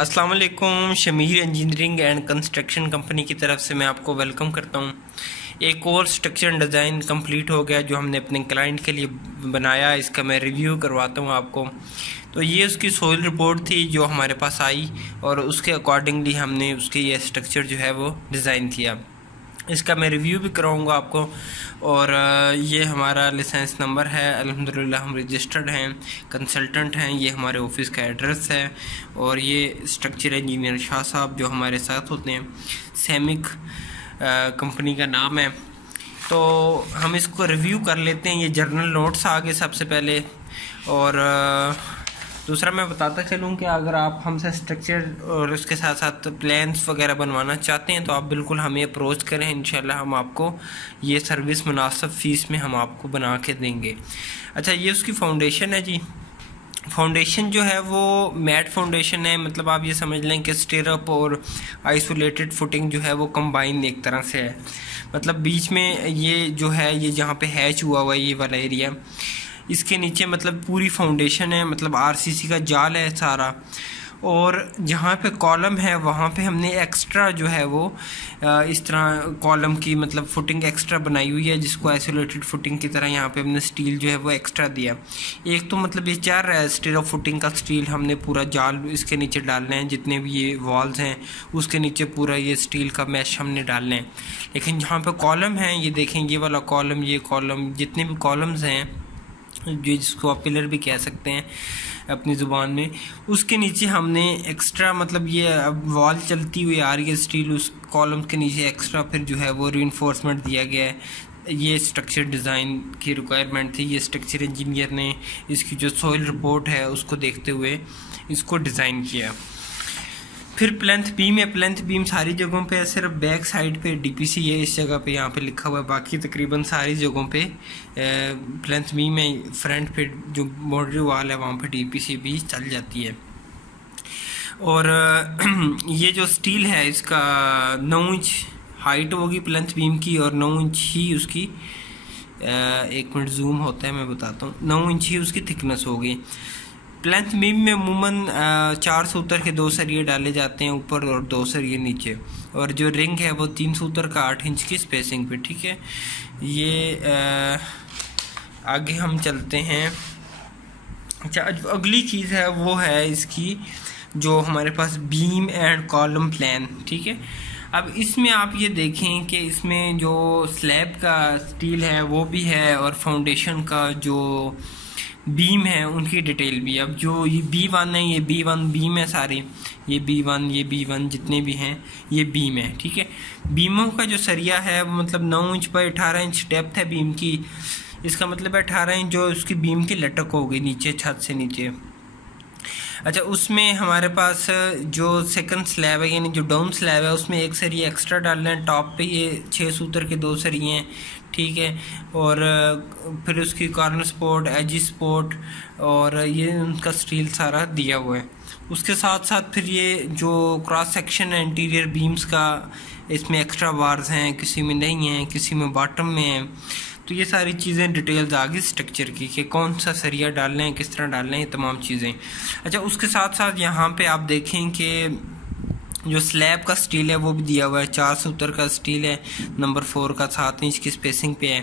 अस्सलाम वालेकुम। Shamir engineering and construction company की तरफ से मैं आपको वेलकम करता हूँ। एक और स्ट्रक्चर डिज़ाइन कंप्लीट हो गया जो हमने अपने क्लाइंट के लिए बनाया। इसका मैं रिव्यू करवाता हूँ आपको। तो ये उसकी सोइल रिपोर्ट थी जो हमारे पास आई और उसके अकॉर्डिंगली हमने उसके ये स्ट्रक्चर जो है वो डिज़ाइन किया। इसका मैं रिव्यू भी कराऊंगा आपको। और ये हमारा लाइसेंस नंबर है। अल्हम्दुलिल्लाह हम रजिस्टर्ड हैं, कंसल्टेंट हैं। ये हमारे ऑफिस का एड्रेस है और ये स्ट्रक्चर इंजीनियर शाह साहब जो हमारे साथ होते हैं, सैमिक कंपनी का नाम है। तो हम इसको रिव्यू कर लेते हैं। ये जर्नल नोट्स आ गए सबसे पहले। और दूसरा मैं बताता चलूँ कि अगर आप हमसे स्ट्रक्चर और उसके साथ साथ प्लान्स वगैरह बनवाना चाहते हैं तो आप बिल्कुल हमें अप्रोच करें। इंशाल्लाह हम आपको ये सर्विस मुनासिब फ़ीस में हम आपको बना के देंगे। अच्छा, ये उसकी फाउंडेशन है जी। फाउंडेशन जो है वो मैट फाउंडेशन है। मतलब आप ये समझ लें कि स्टिरअप और आइसोलेटेड फुटिंग जो है वो कंबाइन एक तरह से है। मतलब बीच में ये जो है, ये जहाँ पे हैच हुआ हुआ है ये वाला एरिया, इसके नीचे मतलब पूरी फाउंडेशन है। मतलब आरसीसी का जाल है सारा। और जहाँ पे कॉलम है वहाँ पे हमने एक्स्ट्रा जो है वो इस तरह कॉलम की मतलब फुटिंग एक्स्ट्रा बनाई हुई है, जिसको आइसोलेटेड फुटिंग की तरह यहाँ पे हमने स्टील जो है वो एक्स्ट्रा दिया। एक तो मतलब ये 4 स्टील फुटिंग का स्टील हमने पूरा जाल इसके नीचे डालना है। जितने भी ये वॉल्स हैं उसके नीचे पूरा ये स्टील का मैश हमने डालना है। लेकिन जहाँ पे कॉलम है, ये देखें, ये वाला कॉलम, ये कॉलम, जितने भी कॉलम्स हैं जो जिसको आप पिलर भी कह सकते हैं अपनी ज़ुबान में, उसके नीचे हमने एक्स्ट्रा मतलब ये अब वॉल चलती हुई आ रही है स्टील, उस कॉलम के नीचे एक्स्ट्रा फिर जो है वो रीइंफोर्समेंट दिया गया है। ये स्ट्रक्चर डिज़ाइन की रिक्वायरमेंट थी। ये स्ट्रक्चर इंजीनियर ने इसकी जो सॉइल रिपोर्ट है उसको देखते हुए इसको डिज़ाइन किया। फिर प्लेंथ बीम है। प्लेंथ बीम सारी जगहों पे है, सिर्फ बैक साइड पे डीपीसी है इस जगह पे, यहाँ पे लिखा हुआ है। बाकी तकरीबन सारी जगहों पे प्लेंथ बीम है। फ्रंट पे जो बाउंड्री वाल है वहाँ पे डीपीसी भी चल जाती है। और ये जो स्टील है इसका 9 इंच हाइट होगी प्लेंथ बीम की और 9 इंच ही उसकी, एक मिनट जूम होता है मैं बताता हूँ, 9 इंच ही उसकी थिकनेस होगी। प्लेंथ बीम में अमूमन 4 सूतर के 2 सरिये डाले जाते हैं ऊपर और 2 सरिये नीचे। और जो रिंग है वो 3 सूतर का 8 इंच की स्पेसिंग पे, ठीक है। ये आगे हम चलते हैं। अच्छा, अगली चीज़ है वो है इसकी जो हमारे पास बीम एंड कॉलम प्लान, ठीक है। अब इसमें आप ये देखें कि इसमें जो स्लैब का स्टील है वो भी है और फाउंडेशन का जो बीम है उनकी डिटेल भी। अब जो ये B1 है, ये B1 बीम है सारे, ये B1 जितने भी हैं ये बीम है, ठीक है। बीमों का जो सरिया है वो मतलब 9 इंच बाई 18 इंच डेप्थ है बीम की। इसका मतलब है 18 इंच जो उसकी बीम की लटक होगी नीचे, छत से नीचे। अच्छा, उसमें हमारे पास जो सेकंड स्लैब है यानी जो डाउन स्लैब है उसमें एक सरिया एक्स्ट्रा डालना है। टॉप पे ये 6 सूतर के 2 सरिये हैं, ठीक है। और फिर उसकी कॉर्नर सपोर्ट, एजी सपोर्ट और ये उनका स्टील सारा दिया हुआ है। उसके साथ साथ फिर ये जो क्रॉस सेक्शन है इंटीरियर बीम्स का, इसमें एक्स्ट्रा बार्स हैं, किसी में नहीं हैं, किसी में बॉटम में हैं। तो ये सारी चीज़ें डिटेल्स आ गई स्ट्रक्चर की कि कौन सा सरिया डालना है, किस तरह डालना है, ये तमाम चीज़ें। अच्छा, उसके साथ साथ यहाँ पे आप देखें कि जो स्लैब का स्टील है वो भी दिया हुआ है। 4 सूतर का स्टील है, नंबर 4 का 7 इंच की स्पेसिंग पे है।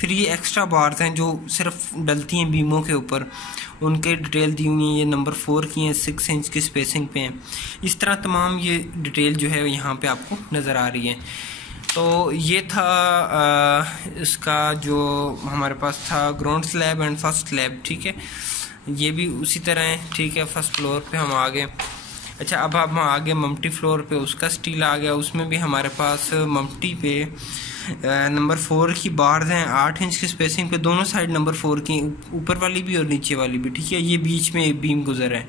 फिर ये एक्स्ट्रा बार्स हैं जो सिर्फ डलती हैं बीमों के ऊपर, उनके डिटेल दी हुई हैं। ये नंबर 4 की हैं, 6 इंच की स्पेसिंग पे हैं। इस तरह तमाम ये डिटेल जो है यहाँ पे आपको नज़र आ रही है। तो ये था इसका जो हमारे पास था ground slab and first slab, ठीक है। ये भी उसी तरह है, ठीक है। फर्स्ट फ्लोर पे हम आ गए। अच्छा, अब हम आगे मम्टी फ्लोर पे, उसका स्टील आ गया। उसमें भी हमारे पास मम्टी पे नंबर 4 की बार्स हैं 8 इंच की स्पेसिंग पे, दोनों साइड नंबर 4 की, ऊपर वाली भी और नीचे वाली भी, ठीक है। ये बीच में बीम गुजर है।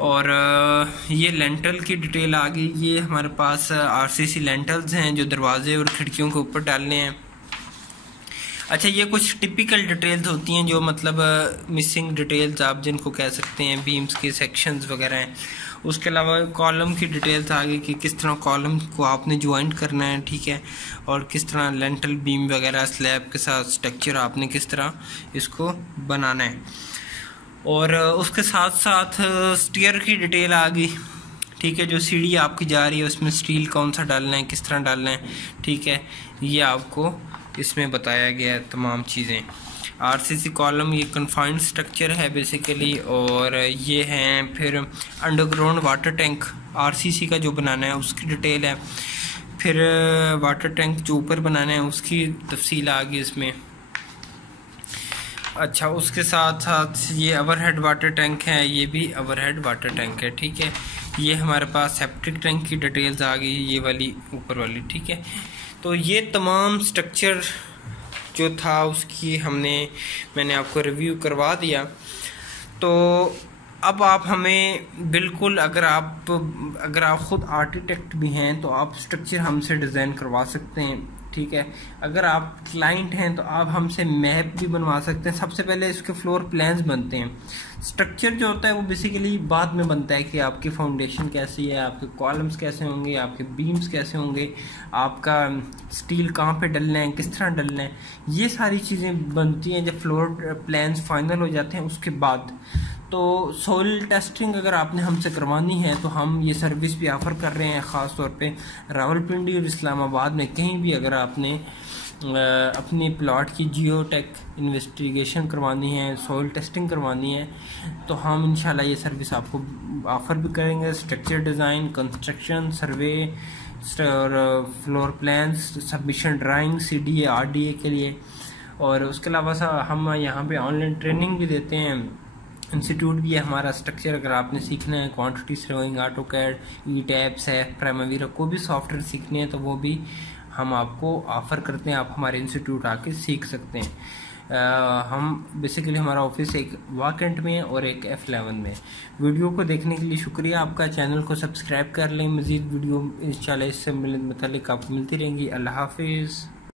और ये लेंटल की डिटेल आ गई। ये हमारे पास आरसीसी लेंटल्स हैं जो दरवाजे और खिड़कियों के ऊपर डालने हैं। अच्छा, ये कुछ टिपिकल डिटेल्स होती हैं जो मतलब मिसिंग डिटेल्स आप जिनको कह सकते हैं, बीम्स के सेक्शंस वगैरह हैं। उसके अलावा कॉलम की डिटेल्स आ गई कि किस तरह कॉलम को आपने ज्वाइंट करना है, ठीक है। और किस तरह लेंटल बीम वगैरह स्लैब के साथ स्ट्रक्चर आपने किस तरह इसको बनाना है। और उसके साथ साथ स्टीयर की डिटेल आ गई। ठीक है। जो सीढ़ी आपकी जा रही है उसमें स्टील कौन सा डालना है, किस तरह डालना है, ठीक है, ये आपको इसमें बताया गया है तमाम चीज़ें। आरसीसी कॉलम ये कन्फाइंड स्ट्रक्चर है बेसिकली, और ये हैं फिर अंडरग्राउंड वाटर टैंक आरसीसी का जो बनाना है उसकी डिटेल है, फिर वाटर टैंक जो ऊपर बनाना है उसकी तफसील आ गई इसमें। अच्छा, उसके साथ साथ ये ओवरहेड वाटर टैंक है, ये भी ओवरहेड वाटर टैंक है, ठीक है। ये हमारे पास सेप्टिक टैंक की डिटेल्स आ गई, ये वाली ऊपर वाली, ठीक है। तो ये तमाम स्ट्रक्चर जो था उसकी मैंने आपको रिव्यू करवा दिया। तो अब आप हमें बिल्कुल, अगर आप ख़ुद आर्किटेक्ट भी हैं तो आप स्ट्रक्चर हमसे डिज़ाइन करवा सकते हैं, ठीक है। अगर आप क्लाइंट हैं तो आप हमसे मैप भी बनवा सकते हैं। सबसे पहले इसके फ्लोर प्लान्स बनते हैं। स्ट्रक्चर जो होता है वो बेसिकली बाद में बनता है कि आपकी फाउंडेशन कैसी है, आपके कॉलम्स कैसे होंगे, आपके बीम्स कैसे होंगे, आपका स्टील कहाँ पे डलना है, किस तरह डलना है, ये सारी चीज़ें बनती हैं जब फ्लोर प्लान्स फाइनल हो जाते हैं उसके बाद। तो सॉइल टेस्टिंग अगर आपने हमसे करवानी है तो हम ये सर्विस भी ऑफ़र कर रहे हैं, ख़ास तौर पे रावलपिंडी और इस्लामाबाद में कहीं भी अगर आपने अपने प्लॉट की जियोटेक इन्वेस्टिगेशन करवानी है, सॉइल टेस्टिंग करवानी है, तो हम इंशाल्लाह ये सर्विस आपको ऑफ़र भी करेंगे। स्ट्रक्चर डिज़ाइन, कंस्ट्रक्शन, सर्वे और floor plans, submission drawing CDA RDA के लिए। और उसके अलावा हम यहाँ पे ऑनलाइन ट्रेनिंग भी देते हैं, इंस्टीट्यूट भी है हमारा। स्ट्रक्चर अगर आपने सीखना है, क्वांटिटी सर्विंग, ऑटोकैड, ई-टैब्स है, प्राइमावीरा, कोई भी सॉफ्टवेयर सीखने है तो वो भी हम आपको ऑफ़र करते हैं, आप हमारे इंस्टीट्यूट आके सीख सकते हैं। हम बेसिकली हमारा ऑफिस एक वाकेंट में है और एक F11 में। वीडियो को देखने के लिए शुक्रिया आपका। चैनल को सब्सक्राइब कर लें, मज़ीद वीडियो इंशाल्लाह इससे मुतल्लिक़ आपको मिलती रहेंगी। अल्लाह हाफिज़।